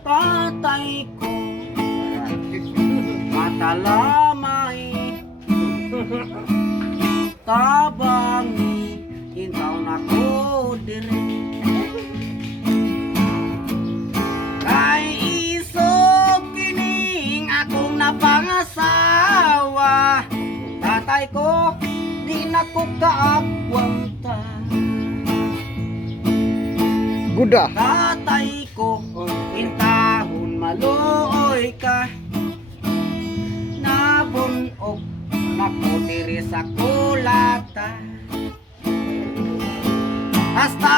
Tatay ko matalamay tabangi intaw na ko dire kay isog kining akong napangasawa tatay ko di na ko kaagwanta Guda. tatay ko intahon maluoy ka nabunog nako diri sa kulata hasta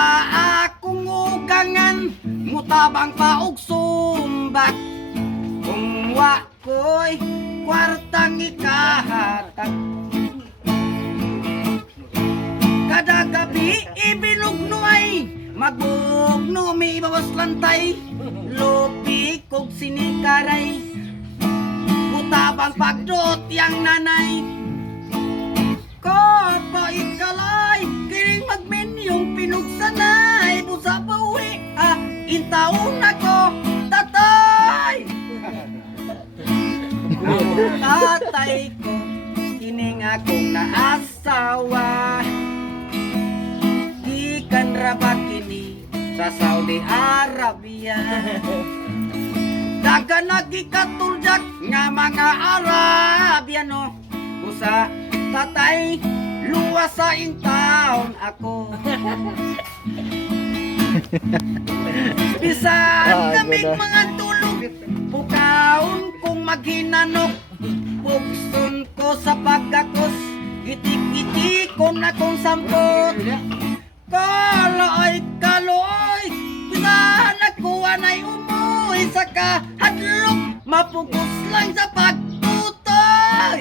akong ugangan mutabang pa og sumbat kung wa ko'y kwartang ikahatag kada gabi ibinugno ay magbugno may ibawas lantay lupi kog sinikaray mutabang pagdot yang nanay ko pa ikalay kiring magmenyong pinugsanay busa pa uwi intaon ako tatay tatay ko kining akong naasawa di kan rabak kini sa Saudi Arabia dagan nagikatuldak nga mga Arabiano usa tatay luwas sa intaon ako bisan kaming mga tulog pukaon kung maghinanok pugson ko sa pagkakos itik-itikon na kong sampot kaloy bisan nakuha na'y umuwi sa kahadlok mapugos lang sa pagtutoy